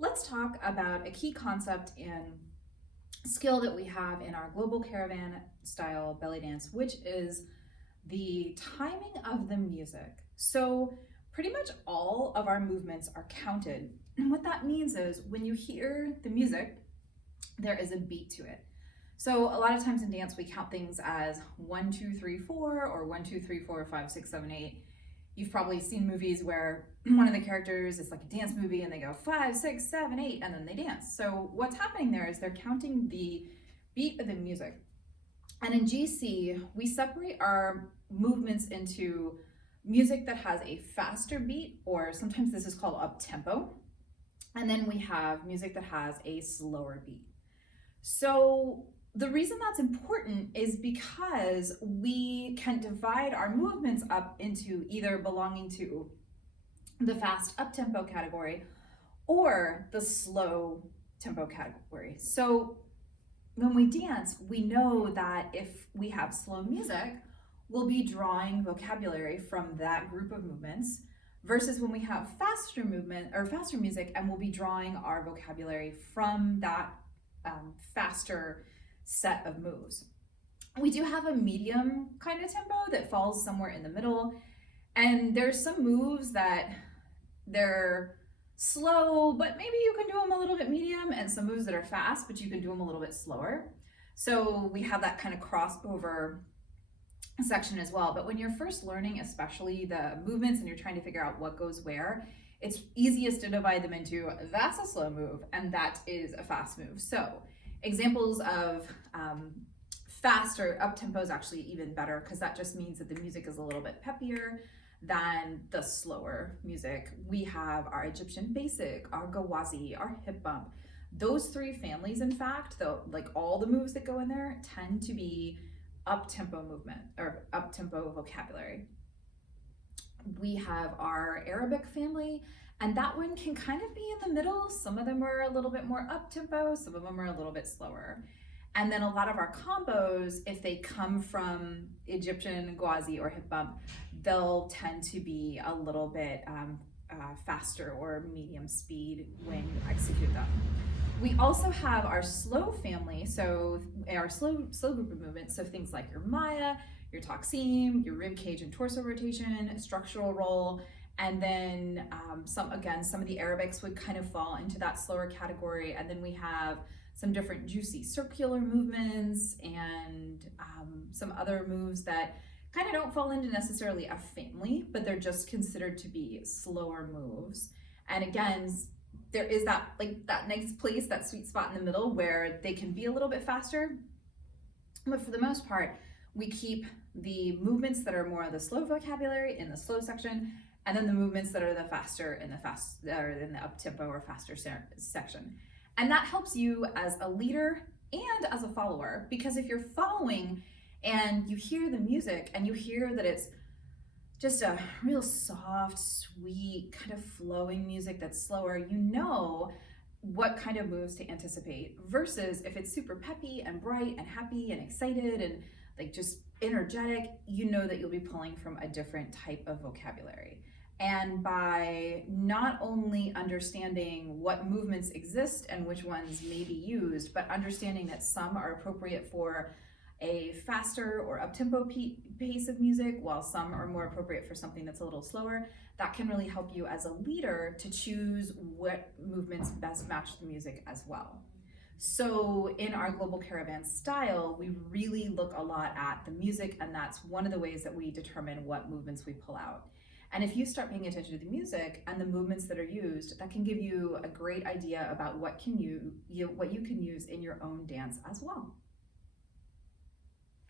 Let's talk about a key concept and skill that we have in our Global Caravan style belly dance, which is the timing of the music. So pretty much all of our movements are counted. And what that means is when you hear the music, there is a beat to it. So a lot of times in dance, we count things as 1, 2, 3, 4, or 1, 2, 3, 4, 5, 6, 7, 8. You've probably seen movies where one of the characters is like a dance movie and they go 5, 6, 7, 8, and then they dance. So what's happening there is they're counting the beat of the music. And in GC, we separate our movements into music that has a faster beat, or sometimes this is called up tempo. And then we have music that has a slower beat. So the reason that's important is because we can divide our movements up into either belonging to the fast up-tempo category or the slow tempo category. So when we dance, we know that if we have slow music, we'll be drawing vocabulary from that group of movements versus when we have faster movement or faster music and we'll be drawing our vocabulary from that faster set of moves. We do have a medium kind of tempo that falls somewhere in the middle, and there's some moves that they're slow, but maybe you can do them a little bit medium, and some moves that are fast, but you can do them a little bit slower. So we have that kind of crossover section as well. But when you're first learning, especially the movements, and you're trying to figure out what goes where, it's easiest to divide them into that's a slow move and that is a fast move. So examples of fast or up tempo is actually even better because that just means that the music is a little bit peppier than the slower music. We have our Egyptian basic, our gawazi, our hip bump. Those three families, in fact, though, like all the moves that go in there tend to be up tempo movement or up tempo vocabulary. We have our Arabic family, and that one can kind of be in the middle. Some of them are a little bit more up tempo, some of them are a little bit slower. And then a lot of our combos, if they come from Egyptian, Gwazi, or hip bump, they'll tend to be a little bit faster or medium speed when you execute them. We also have our slow family, so our slow group of movements, so things like your Maya, your Taksim, your rib cage and torso rotation, structural roll, and then some of the Arabics would kind of fall into that slower category, and then we have some different juicy circular movements and some other moves that kind of don't fall into necessarily a family, but they're just considered to be slower moves. And again, there is that nice place, that sweet spot in the middle where they can be a little bit faster, but for the most part, we keep the movements that are more of the slow vocabulary in the slow section, and then the movements that are the faster in the up tempo or faster section. And that helps you as a leader and as a follower, because if you're following and you hear the music and you hear that it's just a real soft, sweet, kind of flowing music that's slower, you know what kind of moves to anticipate, versus if it's super peppy and bright and happy and excited and like just energetic, you know that you'll be pulling from a different type of vocabulary. And by not only understanding what movements exist and which ones may be used, but understanding that some are appropriate for a faster or up-tempo pace of music, while some are more appropriate for something that's a little slower, that can really help you as a leader to choose what movements best match the music as well. So in our Global Caravan style, we really look a lot at the music, and that's one of the ways that we determine what movements we pull out. And if you start paying attention to the music and the movements that are used, that can give you a great idea about what you can use in your own dance as well.